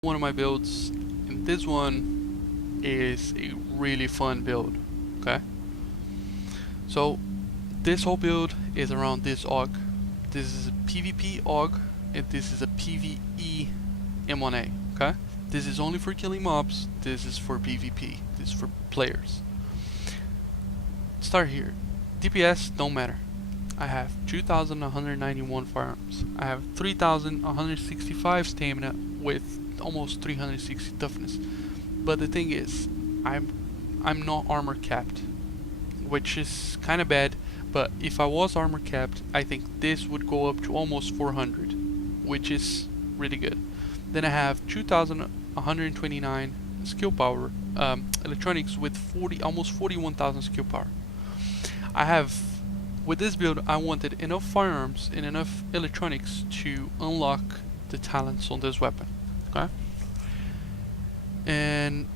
one of my builds, and this one is a really fun build. Okay, so this whole build is around this AUG. This is a PvP AUG, and this is a PvE M1A. Okay, this is only for killing mobs. This is for PvP. This is for players. Start here. DPS don't matter. I have 2,191 firearms. I have 3,165 stamina with almost 360 toughness. But the thing is, I'm not armor capped, which is kind of bad. But if I was armor capped, I think this would go up to almost 400, which is really good. Then I have 2,129 skill power, electronics with almost 41,000 skill power. I have, with this build, I wanted enough firearms and enough electronics to unlock the talents on this weapon. Okay, and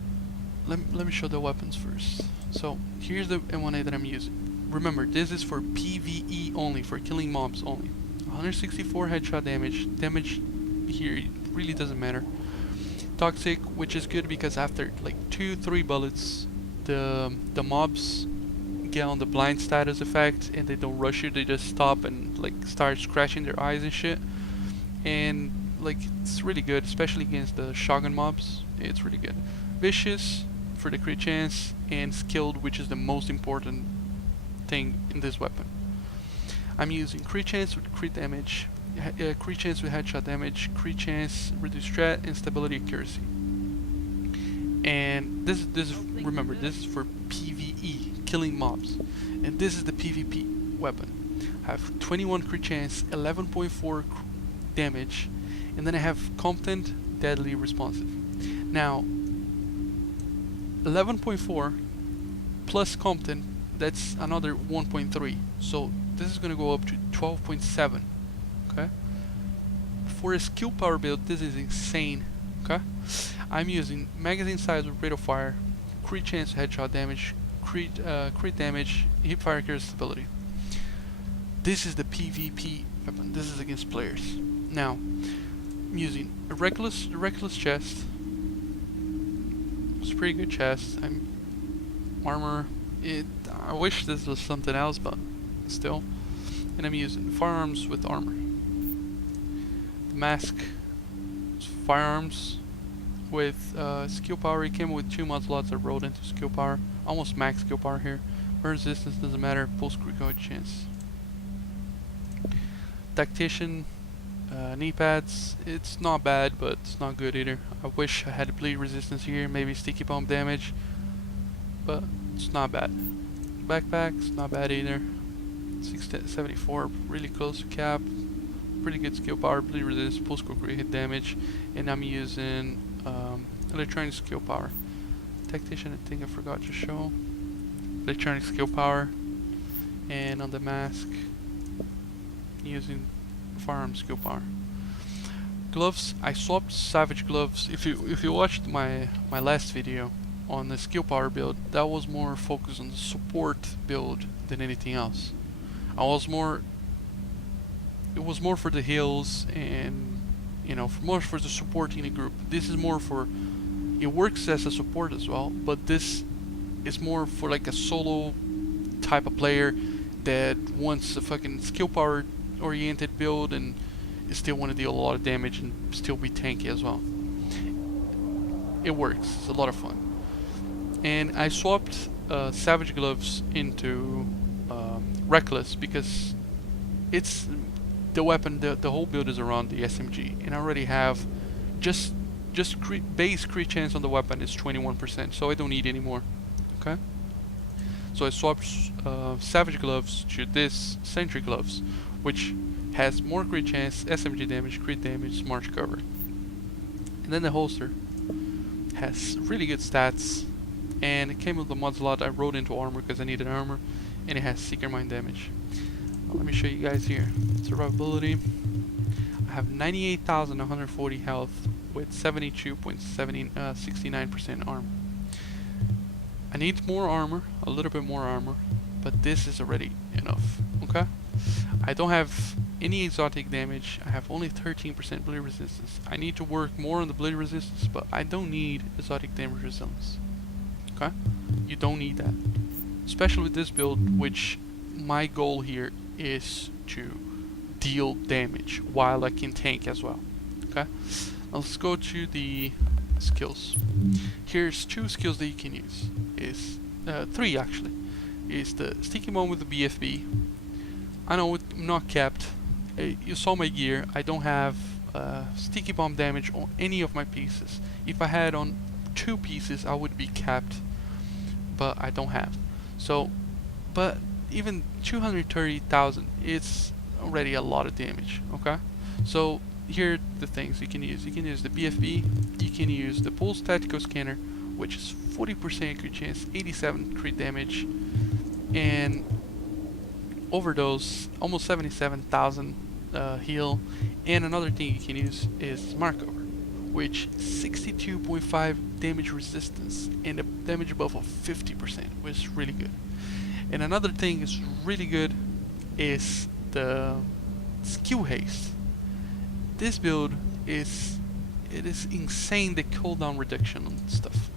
let me show the weapons first. So here's the M1A that I'm using. Remember, this is for PvE only, for killing mobs only. 164 headshot damage. Damage here really doesn't matter. Toxic, which is good because after like 2-3 bullets, the mobs get on the blind status effect and they don't rush you. They just stop and like start scratching their eyes and shit. And like, it's really good, especially against the shotgun mobs. It's really good. Vicious for the crit chance, and skilled, which is the most important thing in this weapon. I'm using crit chance with crit damage, crit chance with headshot damage, crit chance reduced strat, and stability accuracy. And this remember, this is for PvE, killing mobs, and this is the PvP weapon. I have 21 crit chance, 11.4 damage, and then I have competent, deadly, responsive. Now 11.4 plus competent, that's another 1.3, so this is gonna go up to 12.7. okay, for a skill power build, this is insane. Okay, I'm using magazine size with rate of fire, crit chance headshot damage, crit damage, hip fire accuracy, stability. This is the PvP weapon. This is against players. Now I'm using a reckless chest. It's a pretty good chest. I'm armor. I wish this was something else, but still. And I'm using firearms with armor. The mask is firearms with skill power. It came with 2 mod slots that rolled into skill power. Almost max skill power here. Burn resistance doesn't matter. Pulse recoil chance. Tactician. Knee pads, it's not bad, but it's not good either. I wish I had bleed resistance here, maybe sticky bomb damage, but it's not bad. Backpacks, not bad either. 674, really close to cap. Pretty good skill power, bleed resistance, pulse quick hit damage, and I'm using electronic skill power. Tactician, I think I forgot to show. Electronic skill power, and on the mask, using firearm skill power. Gloves, I swapped savage gloves. If you watched my last video on the skill power build, that was more focused on the support build than anything else. It was more for the heals and, you know, more for the support in a group. This is more for, it works as a support as well, but this is more for like a solo type of player that wants a fucking skill power oriented build and still want to deal a lot of damage and still be tanky as well. It works. It's a lot of fun. And I swapped savage gloves into reckless because it's the weapon. The whole build is around the SMG, and I already have just base crit chance on the weapon is 21%, so I don't need any more. Okay. So I swapped savage gloves to this sentry gloves, which has more crit chance, SMG damage, crit damage, smart cover. And then the holster has really good stats, and it came with the mod slot. I wrote into armor because I needed armor, and it has seeker mine damage. Let me show you guys here. Survivability. I have 98,140 health with 72.69% armor. I need more armor, a little bit more armor, but this is already enough. Okay. I don't have any exotic damage. I have only 13% bleed resistance. I need to work more on the bleed resistance, but I don't need exotic damage resilience. Okay? You don't need that. Especially with this build, which my goal here is to deal damage while I can tank as well. Okay? Now let's go to the skills. Here's 2 skills that you can use. Is 3 actually. Is the sticky bomb with the BFB. I know I'm not capped. You saw my gear. I don't have sticky bomb damage on any of my pieces. If I had on 2 pieces, I would be capped, but I don't have. So, but even 230,000, it's already a lot of damage. Okay, so here are the things you can use. You can use the BFB. You can use the Pulse Tactical Scanner, which is 40% crit chance, 87 crit damage, and Overdose, almost 77,000 heal. And another thing you can use is Smart Cover, which 62.5 damage resistance and a damage buff of 50%, which is really good. And another thing is really good is the skill haste. This build is insane, the cooldown reduction on stuff.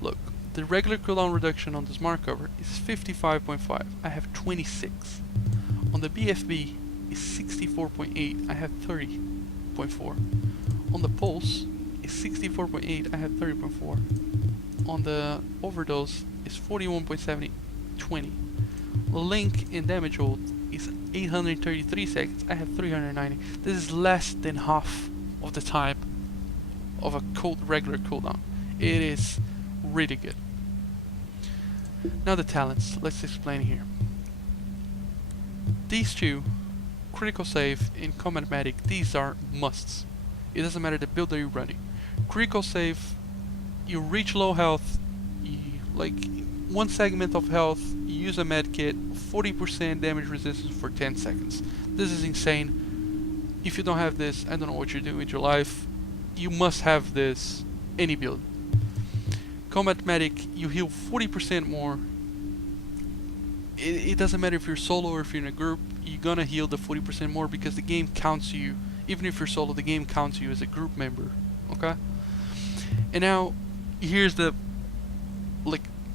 Look, the regular cooldown reduction on the Smart Cover is 55.5. I have 26. On the BFB is 64.8. I have 30.4. On the Pulse is 64.8. I have 30.4. On the Overdose is 41.70. 20. The Link in damage ult is 833 seconds. I have 390. This is less than half of the time of a regular cooldown. It is really good. Now the talents, let's explain here. These 2, critical save and combat medic, these are musts. It doesn't matter the build that you're running. Critical save, you reach low health, like 1 segment of health, you use a med kit, 40% damage resistance for 10 seconds. This is insane. If you don't have this, I don't know what you're doing with your life. You must have this, any build. Combat medic, you heal 40% more. It doesn't matter if you're solo or if you're in a group, you're gonna heal the 40% more because the game counts you. Even if you're solo, the game counts you as a group member. Okay? And now, here's the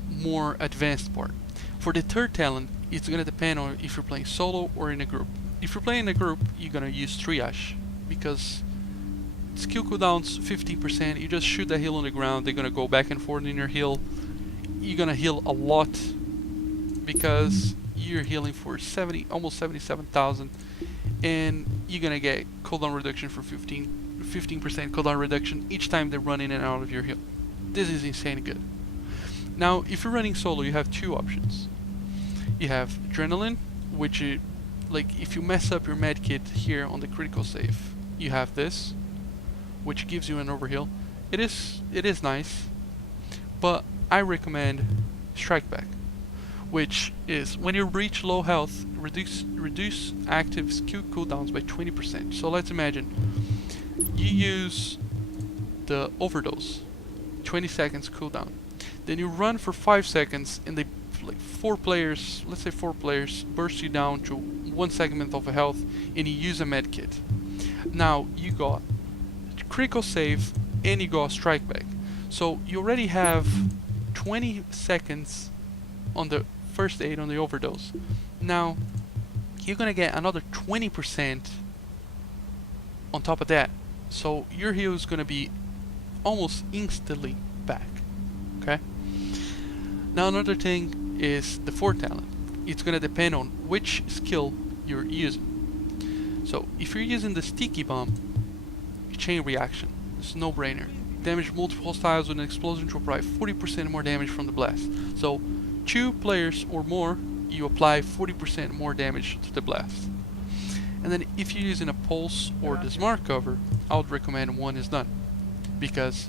more advanced part. For the third talent, it's gonna depend on if you're playing solo or in a group. If you're playing in a group, you're gonna use triage because skill cooldowns 15%. You just shoot that heal on the ground. They're gonna go back and forth in your heal. You're gonna heal a lot because you're healing for 70, almost 77,000, and you're gonna get cooldown reduction for 15% cooldown reduction each time they run in and out of your heal. This is insane good. Now, if you're running solo, you have 2 options. You have Adrenaline, which is, like, if you mess up your medkit here on the critical save, you have this, which gives you an overheal. It is nice, but I recommend Strike Back, which is when you reach low health, reduce active skill cooldowns by 20%. So let's imagine you use the Overdose, 20 seconds cooldown. Then you run for 5 seconds and they, like 4 players, let's say 4 players, burst you down to 1 segment of health and you use a med kit. Now you got critical save and you got strike back. So you already have 20 seconds on the first aid on the Overdose. Now you're gonna get another 20% on top of that. So your heal is gonna be almost instantly back. Okay? Now another thing is the fourth talent. It's gonna depend on which skill you're using. So if you're using the sticky bomb, chain reaction, it's a no-brainer. Damage multiple hostiles with an explosion to apply 40% more damage from the blast. So 2 players or more, you apply 40% more damage to the blast. And then if you're using a pulse or the smart cover, I would recommend one is done, because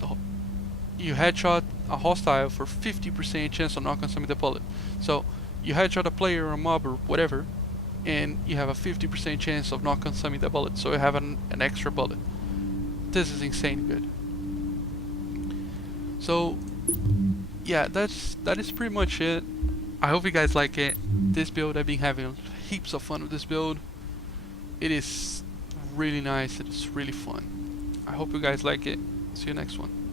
you headshot a hostile for 50% chance of not consuming the bullet. So you headshot a player or a mob or whatever, and you have a 50% chance of not consuming the bullet. So you have an extra bullet. This is insane good. So yeah, that is pretty much it. I hope you guys like it. This build, I've been having heaps of fun with this build. It is really nice. It is really fun. I hope you guys like it. See you next one.